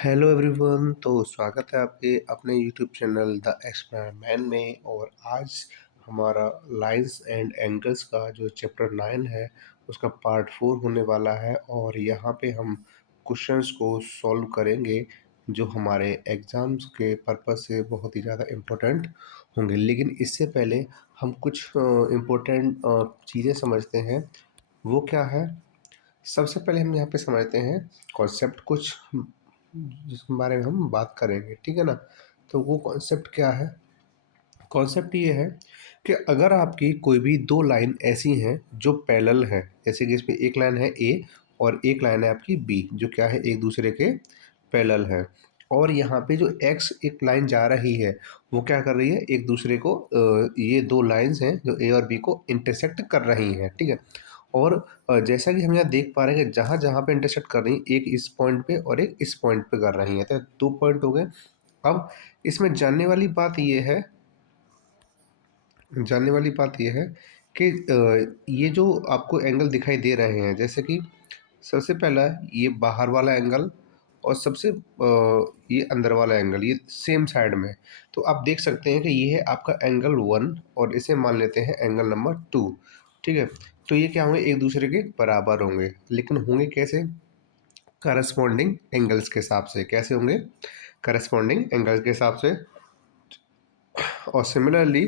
Hello everyone. तो स्वागत है आपके अपने यूट्यूब चैनल द एक्सपेरिमेंट में। और आज हमारा लाइंस एंड एंगल्स का जो चैप्टर 9 है उसका पार्ट 4 होने वाला है। और यहाँ पे हम क्वेश्चंस को सॉल्व करेंगे जो हमारे एग्ज़ाम्स के पर्पस से बहुत ही ज़्यादा इम्पोर्टेंट होंगे। लेकिन इससे पहले हम कुछ इम्पोर्टेंट चीज़ें समझते हैं। वो क्या है? सबसे पहले हम यहाँ पे समझते हैं कॉन्सेप्ट कुछ जिसके बारे में हम बात करेंगे, ठीक है ना। तो वो कॉन्सेप्ट क्या है? कॉन्सेप्ट ये है कि अगर आपकी कोई भी दो लाइन ऐसी हैं जो पैरेलल हैं, जैसे कि इसमें एक लाइन है ए और एक लाइन है आपकी बी, जो क्या है एक दूसरे के पैरेलल है। और यहाँ पे जो एक्स एक लाइन जा रही है वो क्या कर रही है, एक दूसरे को ये दो लाइंस हैं जो ए और बी को इंटरसेक्ट कर रही हैं, ठीक है। और जैसा कि हम यहाँ देख पा रहे हैं कि जहाँ जहाँ पे इंटरसेक्ट कर रही हैं, एक इस पॉइंट पे और एक इस पॉइंट पे कर रही हैं, तो दो पॉइंट हो गए। अब इसमें जानने वाली बात ये है कि ये जो आपको एंगल दिखाई दे रहे हैं, जैसे कि सबसे पहला ये बाहर वाला एंगल और सबसे ये अंदर वाला एंगल, ये सेम साइड में। तो आप देख सकते हैं कि ये है आपका एंगल 1 और इसे मान लेते हैं एंगल नंबर 2, ठीक है। तो ये क्या होंगे, एक दूसरे के बराबर होंगे, लेकिन होंगे कैसे? करस्पॉन्डिंग एंगल्स के हिसाब से। कैसे होंगे? करस्पॉन्डिंग एंगल्स के हिसाब से। और सिमिलरली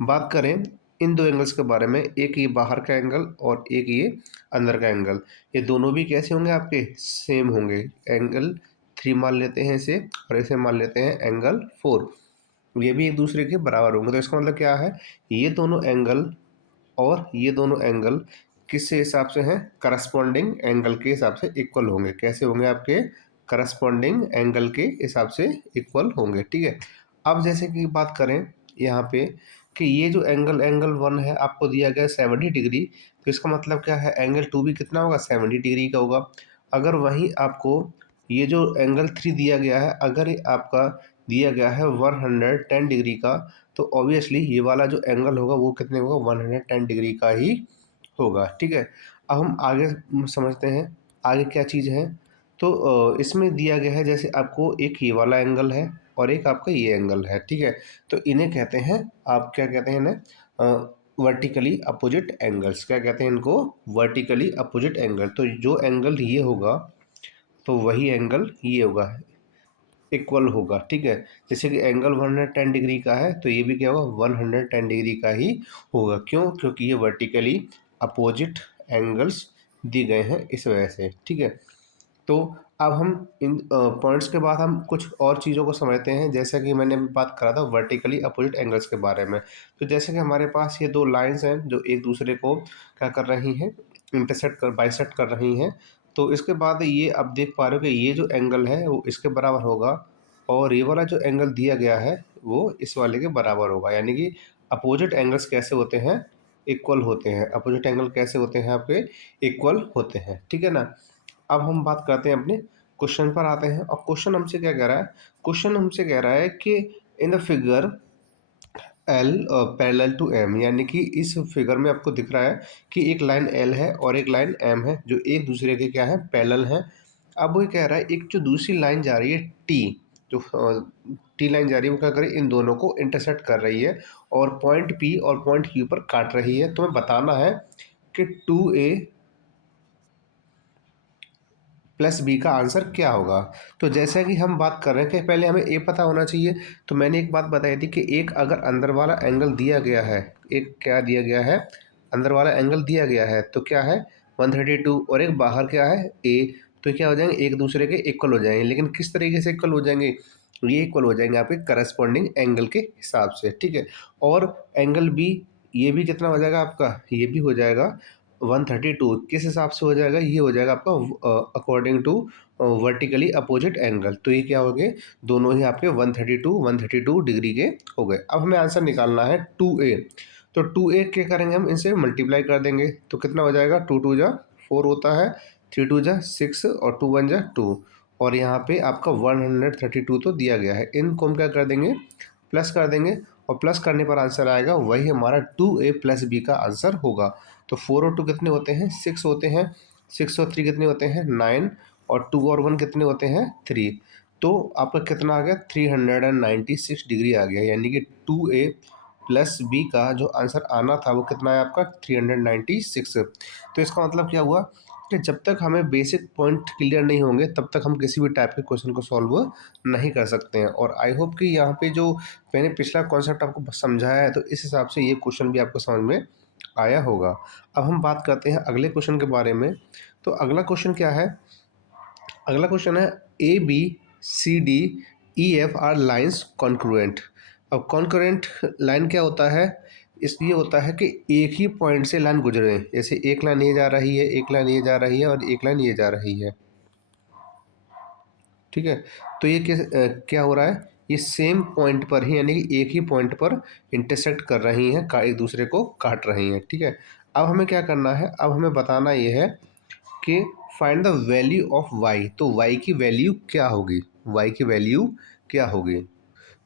बात करें इन दो एंगल्स के बारे में, एक ये बाहर का एंगल और एक ये अंदर का एंगल, ये दोनों भी कैसे होंगे? आपके सेम होंगे। एंगल 3 मान लेते हैं इसे, और इसे मान लेते हैं एंगल 4। ये भी एक दूसरे के बराबर होंगे। तो इसका मतलब क्या है, ये दोनों एंगल और ये दोनों एंगल किस हिसाब से हैं? करस्पॉन्डिंग एंगल के हिसाब से इक्वल होंगे। कैसे होंगे? आपके करस्पॉन्डिंग एंगल के हिसाब से इक्वल होंगे, ठीक है। अब जैसे कि बात करें यहाँ पे कि ये जो एंगल 1 है आपको दिया गया है 70 डिग्री, तो इसका मतलब क्या है, एंगल 2 भी कितना होगा? 70 डिग्री का होगा। अगर वहीं आपको ये जो एंगल 3 दिया गया है, अगर ये आपका दिया गया है 110 डिग्री का, तो ऑब्वियसली ये वाला जो एंगल होगा वो कितने होगा? 110 डिग्री का ही होगा, ठीक है। अब हम आगे समझते हैं आगे क्या चीज़ है। तो इसमें दिया गया है जैसे आपको एक ये वाला एंगल है और एक आपका ये एंगल है, ठीक है। तो इन्हें कहते हैं, आप क्या कहते हैं इन्हें? Vertically opposite angles. क्या कहते हैं इनको? Vertically opposite angle. तो जो एंगल ये होगा तो वही एंगल ये होगा, इक्वल होगा, ठीक है। जैसे कि एंगल 110 डिग्री का है तो ये भी क्या होगा? 110 डिग्री का ही होगा। क्यों? क्योंकि ये वर्टिकली अपोजिट एंगल्स दिए गए हैं इस वजह से, ठीक है। तो अब हम इन पॉइंट्स के बाद हम कुछ और चीज़ों को समझते हैं, जैसा कि मैंने अभी बात करा था वर्टिकली अपोजिट एंगल्स के बारे में। तो जैसे कि हमारे पास ये दो लाइंस हैं जो एक दूसरे को क्या कर रही हैं? इंटरसेक्ट कर बाइसेक्ट कर रही हैं। तो इसके बाद ये आप देख पा रहे हो कि ये जो एंगल है वो इसके बराबर होगा, और ये वाला जो एंगल दिया गया है वो इस वाले के बराबर होगा। यानी कि अपोजिट एंगल्स कैसे होते हैं? इक्वल होते हैं। अपोजिट एंगल कैसे होते हैं आपके? इक्वल होते हैं, ठीक है ना। अब हम बात करते हैं अपने क्वेश्चन पर आते हैं। और क्वेश्चन हमसे क्या कह रहा है? क्वेश्चन हमसे कह रहा है कि in the figure L parallel to M, यानी कि इस फिगर में आपको दिख रहा है कि एक लाइन एल है और एक लाइन एम है जो एक दूसरे के क्या है? पैरेलल है। अब वो कह रहा है एक जो दूसरी लाइन जा रही है टी, जो टी लाइन जा रही है वो क्या करे? इन दोनों को इंटरसेक्ट कर रही है और पॉइंट पी और पॉइंट क्यू पर काट रही है। तो हमें बताना है कि 2a प्लस बी का आंसर क्या होगा। तो जैसा कि हम बात कर रहे हैं कि पहले हमें ए पता होना चाहिए। तो मैंने एक बात बताई थी कि एक अगर अंदर वाला एंगल दिया गया है, एक क्या दिया गया है? अंदर वाला एंगल दिया गया है तो क्या है? 132, और एक बाहर क्या है? ए। तो क्या हो जाएंगे? एक दूसरे के इक्वल हो जाएंगे। लेकिन किस तरीके से इक्वल हो जाएंगे? ये इक्वल हो जाएंगे आपके करस्पॉन्डिंग एंगल के हिसाब से, ठीक है। और एंगल बी, ये भी कितना हो जाएगा आपका? ये भी हो जाएगा 132। किस हिसाब से हो जाएगा? ये हो जाएगा आपका according to vertically opposite angle. तो ये क्या हो गए? दोनों ही आपके 132 डिग्री के हो गए। अब हमें आंसर निकालना है 2a। तो 2a क्या करेंगे हम? इनसे मल्टीप्लाई कर देंगे तो कितना हो जाएगा? 2 2 जा 4 होता है, 3 2 जा 6 और 2 1 जा 2। और यहाँ पे आपका 132 तो दिया गया है, इनको हम क्या कर देंगे? प्लस कर देंगे। और प्लस करने पर आंसर आएगा वही हमारा 2a प्लस बी का आंसर होगा। तो 4 और 2 कितने होते हैं? 6 होते हैं। 6 और 3 कितने होते हैं? 9। और 2 और 1 कितने होते हैं? 3। तो आपका कितना आ गया, 396 डिग्री आ गया, यानी कि 2a प्लस बी का जो आंसर आना था वो कितना है आपका 396। तो इसका मतलब क्या हुआ कि जब तक हमें बेसिक पॉइंट क्लियर नहीं होंगे तब तक हम किसी भी टाइप के क्वेश्चन को सॉल्व नहीं कर सकते हैं। और आई होप कि यहाँ पे जो मैंने पिछला कॉन्सेप्ट आपको समझाया है तो इस हिसाब से ये क्वेश्चन भी आपको समझ में आया होगा। अब हम बात करते हैं अगले क्वेश्चन के बारे में। तो अगला क्वेश्चन क्या है, अगला क्वेश्चन है A B C D E F are lines concurrent. अब कॉन्क्रुएंट लाइन क्या होता है, इसलिए होता है कि एक ही पॉइंट से लाइन गुजरे, जैसे एक लाइन ये जा रही है, एक लाइन ये जा रही है और एक लाइन ये जा रही है, ठीक है। तो ये क्या हो रहा है, ये सेम पॉइंट पर ही, यानी कि एक ही पॉइंट पर इंटरसेक्ट कर रही हैं, एक दूसरे को काट रही हैं, ठीक है। अब हमें क्या करना है, अब हमें बताना ये है कि find the value of y। तो y की वैल्यू क्या होगी, y की वैल्यू क्या होगी।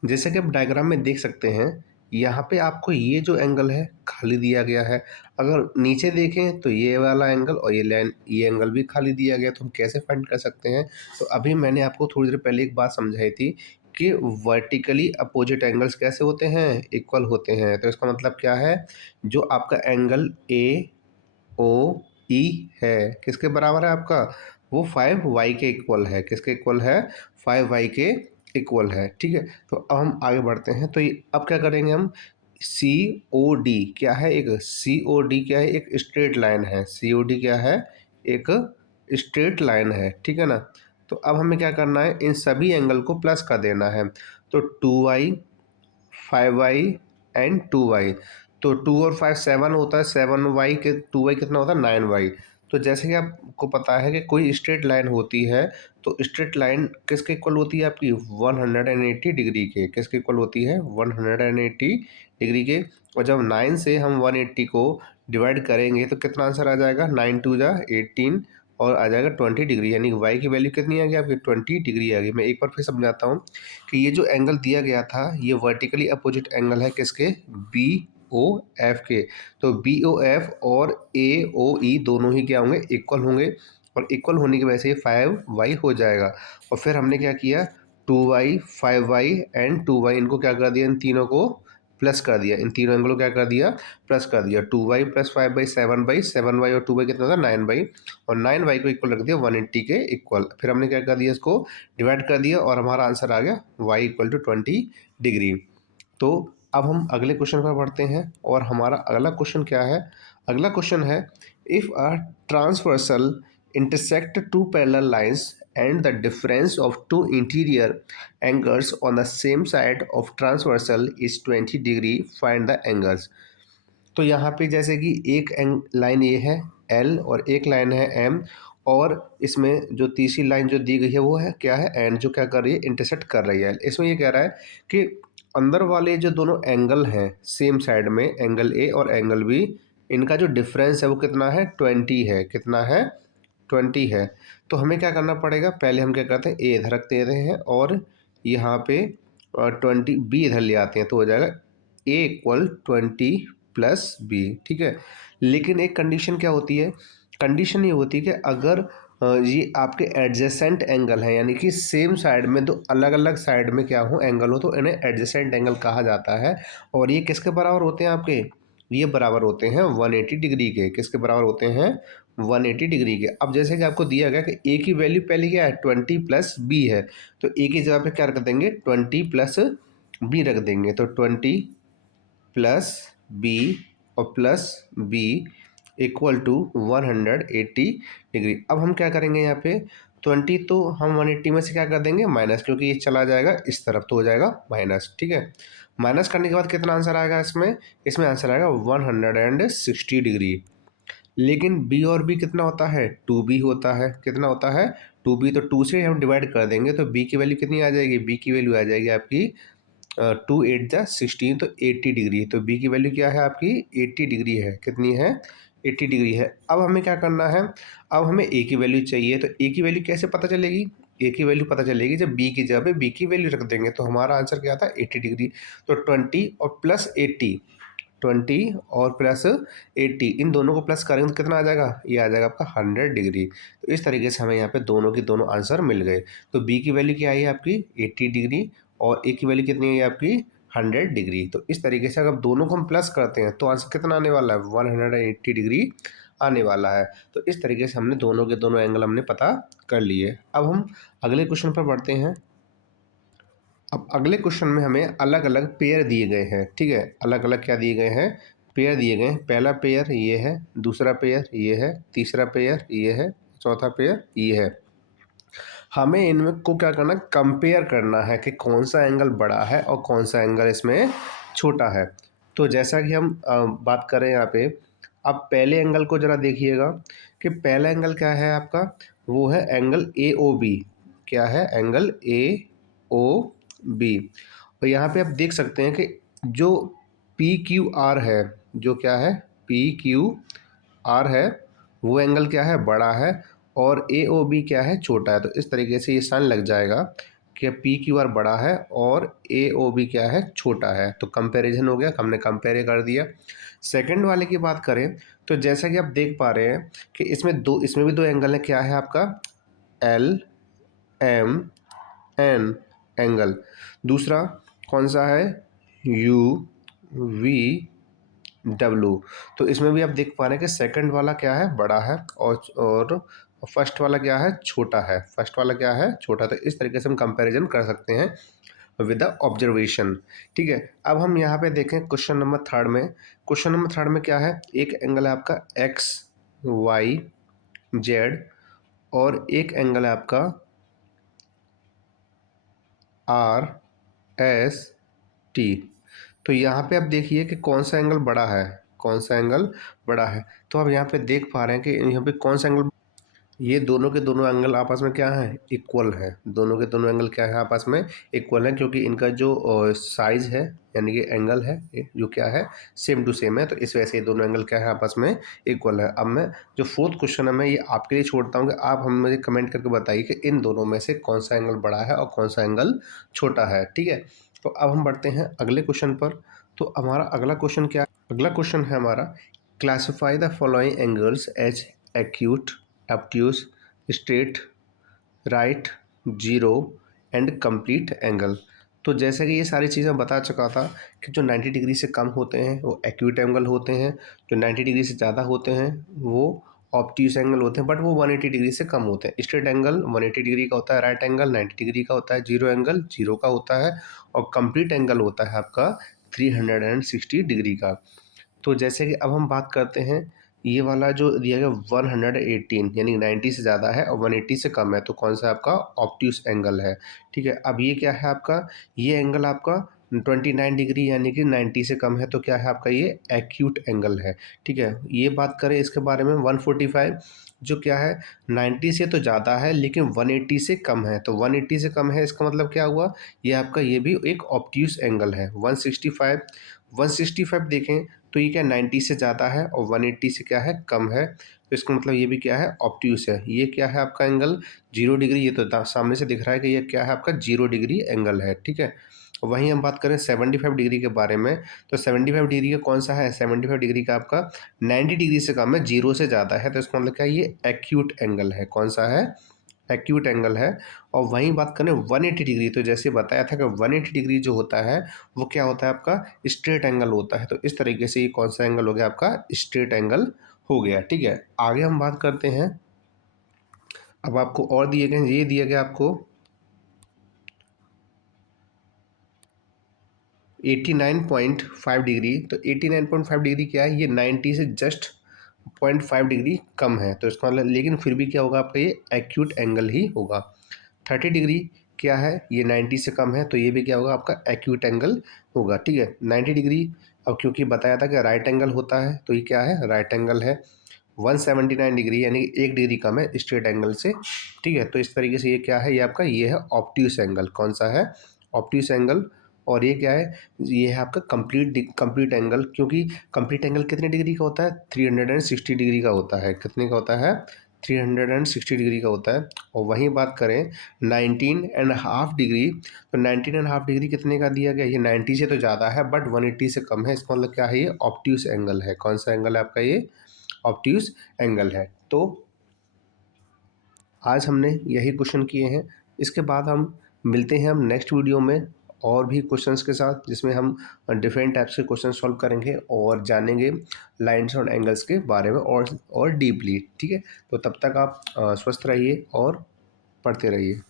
जैसे कि आप डायग्राम में देख सकते हैं, यहाँ पे आपको ये जो एंगल है खाली दिया गया है। अगर नीचे देखें तो ये वाला एंगल और ये एंगल भी खाली दिया गया, तो हम कैसे फाइंड कर सकते हैं। तो अभी मैंने आपको थोड़ी देर पहले एक बात समझाई थी कि वर्टिकली अपोजिट एंगल्स कैसे होते हैं, इक्वल होते हैं। तो इसका मतलब क्या है, जो आपका एंगल ए ओ ई है किसके बराबर है आपका, वो 5y के इक्वल है, किसके इक्वल है, 5y के इक्वल है, ठीक है। तो अब हम आगे बढ़ते हैं। तो ये अब क्या करेंगे हम, सी ओ डी क्या है, एक सी ओ डी क्या है, एक स्ट्रेट लाइन है, सी ओ डी क्या है, एक स्ट्रेट लाइन है, ठीक है ना। तो अब हमें क्या करना है, इन सभी एंगल को प्लस कर देना है। तो 2y 5y एंड 2y, तो 2 और 5 7 होता है, 7y के 2y कितना होता है 9y। तो जैसे कि आपको पता है कि कोई स्ट्रेट लाइन होती है तो स्ट्रेट लाइन किसके इक्वल होती है आपकी, 180 डिग्री के, किसके इक्वल होती है 180 डिग्री के। और जब 9 से हम 180 को डिवाइड करेंगे तो कितना आंसर आ जाएगा, 9 टू जा 18 और आ जाएगा 20 डिग्री, यानी वाई की वैल्यू कितनी आ गई आपकी 20 डिग्री आ गई। मैं एक बार फिर समझाता हूँ कि ये जो एंगल दिया गया था ये वर्टिकली अपोजिट एंगल है किसके, बी ओ एफ के। तो बी ओ एफ और ए ओ ई दोनों ही क्या होंगे, इक्वल होंगे, और इक्वल होने की वजह से ये 5y हो जाएगा। और फिर हमने क्या किया, 2y 5y एंड 2y इनको क्या कर दिया, इन तीनों को प्लस कर दिया, इन तीनों एंगलों को क्या कर दिया, प्लस कर दिया। 2y plus 5y 7y, 7y और 2y कितना होता है 9y, और 9y को इक्वल रख दिया 180 के इक्वल। फिर हमने क्या कर दिया, इसको डिवाइड कर दिया और हमारा आंसर आ गया y इक्वल टू 20 डिग्री। तो अब हम अगले क्वेश्चन पर बढ़ते हैं, और हमारा अगला क्वेश्चन क्या है, अगला क्वेश्चन है if a transversal intersect two parallel lines and the difference of two interior angles on the same side of transversal is 20 degree, find the angles। तो यहाँ पे जैसे कि एक लाइन ये है L और एक लाइन है M, और इसमें जो तीसरी लाइन जो दी गई है वो है क्या है एंड, जो क्या कर रही है इंटरसेक्ट कर रही है। इसमें ये कह रहा है कि अंदर वाले जो दोनों एंगल हैं सेम साइड में, एंगल ए और एंगल बी, इनका जो डिफरेंस है वो कितना है 20 है, कितना है 20 है। तो हमें क्या करना पड़ेगा, पहले हम क्या करते हैं ए इधर रख देते हैं और यहाँ पे 20 बी इधर ले आते हैं, तो हो जाएगा ए इक्वल 20 प्लस बी, ठीक है। लेकिन एक कंडीशन क्या होती है, कंडीशन ये होती है कि अगर ये आपके एडजेसेंट एंगल है, यानी कि सेम साइड में दो अलग अलग साइड में क्या हो एंगल हो, तो इन्हें एडजेसेंट एंगल कहा जाता है। और ये किसके बराबर होते हैं आपके, ये बराबर होते हैं 180 डिग्री के, किसके बराबर होते हैं 180 डिग्री के। अब जैसे कि आपको दिया गया कि ए की वैल्यू पहले क्या है 20 प्लस बी है, तो ए की जगह पे क्या रख देंगे 20 प्लस बी रख देंगे। तो 20 प्लस बी और plus B equal to 180 degree. अब हम क्या करेंगे यहाँ पे 20, तो हम 180 में से क्या कर देंगे माइनस, क्योंकि ये चला जाएगा इस तरफ तो हो जाएगा माइनस, ठीक है। माइनस करने के बाद कितना आंसर आएगा इसमें, इसमें आंसर आएगा 160 डिग्री। लेकिन बी और बी कितना होता है 2b होता है, कितना होता है 2b, तो 2 से हम डिवाइड कर देंगे तो b की वैल्यू कितनी आ जाएगी, b की वैल्यू आ जाएगी आपकी 2 8 जा 16, तो 80 डिग्री। तो b की वैल्यू क्या है आपकी 80 डिग्री है, कितनी है 80 डिग्री है। अब हमें क्या करना है, अब हमें a की वैल्यू चाहिए, तो a की वैल्यू कैसे पता चलेगी, a की वैल्यू पता चलेगी जब b की जगह पे b की वैल्यू रख देंगे, तो हमारा आंसर क्या था 80 डिग्री। तो 20 और प्लस 80, 20 और प्लस 80, इन दोनों को प्लस करेंगे तो कितना आ जाएगा, ये आ जाएगा आपका 100 डिग्री। तो इस तरीके से हमें यहाँ पे दोनों के दोनों आंसर मिल गए। तो बी की वैल्यू क्या आई है आपकी 80 डिग्री और ए की वैल्यू कितनी है आपकी 100 डिग्री। तो इस तरीके से अगर दोनों को हम प्लस करते हैं तो आंसर कितना आने वाला है 180 डिग्री आने वाला है। तो इस तरीके से हमने दोनों के दोनों एंगल हमने पता कर लिए। अब हम अगले क्वेश्चन पर बढ़ते हैं। अब अगले क्वेश्चन में हमें अलग अलग पेयर दिए गए हैं, ठीक है, अलग अलग क्या दिए गए हैं, पेयर दिए गए हैं। पहला पेयर ये है, दूसरा पेयर ये है, तीसरा पेयर ये है, चौथा पेयर ये है। हमें इनमें को क्या करना है, कंपेयर करना है कि कौन सा एंगल बड़ा है और कौन सा एंगल इसमें छोटा है। तो जैसा कि हम बात करें यहाँ पे, अब पहले एंगल को ज़रा देखिएगा कि पहला एंगल क्या है आपका, वो है एंगल ए ओ बी। क्या है, एंगल ए ओ बी। और यहाँ पे आप देख सकते हैं कि जो पी क्यू आर है, जो क्या है पी क्यू आर है, वो एंगल क्या है बड़ा है और ए ओ बी क्या है छोटा है। तो इस तरीके से ये साइन लग जाएगा कि पी क्यू आर बड़ा है और ए ओ बी क्या है छोटा है। तो कंपैरिजन हो गया, हमने कंपेयर कर दिया। सेकंड वाले की बात करें तो जैसा कि आप देख पा रहे हैं कि इसमें भी दो एंगल है। क्या है आपका एल एम एन एंगल, दूसरा कौन सा है यू वी डब्लू। तो इसमें भी आप देख पा रहे हैं कि सेकंड वाला क्या है बड़ा है और फर्स्ट वाला क्या है छोटा है, फर्स्ट वाला क्या है छोटा। तो इस तरीके से हम कंपैरिजन कर सकते हैं विद द ऑब्जर्वेशन, ठीक है। अब हम यहाँ पे देखें क्वेश्चन नंबर थर्ड में। क्वेश्चन नंबर थर्ड में क्या है, एक एंगल है आपका एक्स वाई जेड और एक एंगल है आपका आर एस टी। तो यहाँ पे आप देखिए कि कौन सा एंगल बड़ा है, कौन सा एंगल बड़ा है। तो आप यहाँ पे देख पा रहे हैं कि यहाँ पे कौन सा एंगल, ये दोनों के दोनों एंगल आपस में क्या है इक्वल है। दोनों के दोनों एंगल क्या है आपस में इक्वल है, क्योंकि इनका जो साइज है यानी कि एंगल है जो क्या है सेम टू सेम है। तो इस वजह से ये दोनों एंगल क्या है आपस में इक्वल है। अब मैं जो फोर्थ क्वेश्चन है मैं ये आपके लिए छोड़ता हूँ कि आप हम मुझे कमेंट करके बताइए कि इन दोनों में से कौन सा एंगल बड़ा है और कौन सा एंगल छोटा है, ठीक है। तो अब हम बढ़ते हैं अगले क्वेश्चन पर। तो हमारा अगला क्वेश्चन क्या, अगला क्वेश्चन है हमारा classify the following angles as acute obtuse straight right zero and complete angle. तो जैसे कि ये सारी चीज़ें बता चुका था कि जो 90 डिग्री से कम होते हैं वो एक्यूट एंगल होते हैं, जो 90 डिग्री से ज़्यादा होते हैं वो ऑब्ट्यूज एंगल होते हैं, बट वो 180 डिग्री से कम होते हैं। स्ट्रेट एंगल 180 डिग्री का होता है, राइट एंगल 90 डिग्री का होता है, जीरो एंगल जीरो का होता है और कंप्लीट एंगल होता है आपका 360 डिग्री का। तो जैसे कि अब हम बात करते हैं ये वाला जो दिया गया 118 यानी 90 से ज़्यादा है और 180 से कम है, तो कौन सा आपका ऑब्ट्यूस एंगल है, ठीक है। अब ये क्या है आपका, ये एंगल आपका 29 डिग्री यानी कि 90 से कम है, तो क्या है आपका ये एक्यूट एंगल है, ठीक है। ये बात करें इसके बारे में 145 जो क्या है 90 से तो ज़्यादा है लेकिन 180 से कम है। तो 180 से कम है इसका मतलब क्या हुआ, ये आपका ये भी एक ऑब्ट्यूस एंगल है। 165 देखें तो ये क्या 90 से ज़्यादा है और 180 से क्या है कम है, तो इसका मतलब ये भी क्या है ऑब्ट्यूस है। ये क्या है आपका एंगल 0 डिग्री, ये तो सामने से दिख रहा है कि ये क्या है आपका 0 डिग्री एंगल है, ठीक है। वहीं हम बात करें 75 डिग्री के बारे में, तो 75 डिग्री का कौन सा है, 75 डिग्री का आपका 90 डिग्री से कम है, 0 से ज़्यादा है, तो इसका मतलब क्या है ये एक्यूट एंगल है। कौन सा है, एक्यूट एंगल है। और वहीं बात करें 180 डिग्री, तो जैसे बताया था कि 180 डिग्री जो होता है वो क्या होता है आपका स्ट्रेट एंगल होता है। तो इस तरीके से ये कौन सा एंगल हो गया आपका स्ट्रेट एंगल हो गया, ठीक है। आगे हम बात करते हैं, अब आपको और दिए गए, ये दिया गया आपको 89.5 डिग्री। तो 89.5 डिग्री क्या है, ये 90 से जस्ट 0.5 डिग्री कम है, तो इसका मतलब लेकिन फिर भी क्या होगा आपका ये एक्यूट एंगल ही होगा। 30 डिग्री क्या है, ये 90 से कम है, तो ये भी क्या होगा आपका एक्यूट एंगल होगा, ठीक है। 90 डिग्री, अब क्योंकि बताया था कि राइट एंगल होता है तो ये क्या है राइट एंगल है। 179 डिग्री यानी कि 1 डिग्री कम है स्ट्रेट एंगल से, ठीक है। तो इस तरीके से ये क्या है, ये आपका ये है ऑब्ट्यूस एंगल। कौन सा है, ऑब्ट्यूस एंगल। और ये क्या है, ये है आपका कंप्लीट एंगल, क्योंकि कंप्लीट एंगल कितने डिग्री का होता है 360 डिग्री का होता है। कितने का होता है 360 डिग्री का होता है। और वहीं बात करें 19.5 डिग्री, तो 19.5 डिग्री कितने का दिया गया? ये 90 से तो ज़्यादा है बट 180 से कम है। इसका मतलब क्या है? ये ऑब्ट्यूस एंगल है। कौन सा एंगल है आपका? ये ऑब्ट्यूस एंगल है। तो आज हमने यही क्वेश्चन किए हैं। इसके बाद हम मिलते हैं हम नेक्स्ट वीडियो में और भी क्वेश्चंस के साथ, जिसमें हम डिफरेंट टाइप्स के क्वेश्चन सॉल्व करेंगे और जानेंगे लाइंस और एंगल्स के बारे में और डीपली। ठीक है, तो तब तक आप स्वस्थ रहिए और पढ़ते रहिए।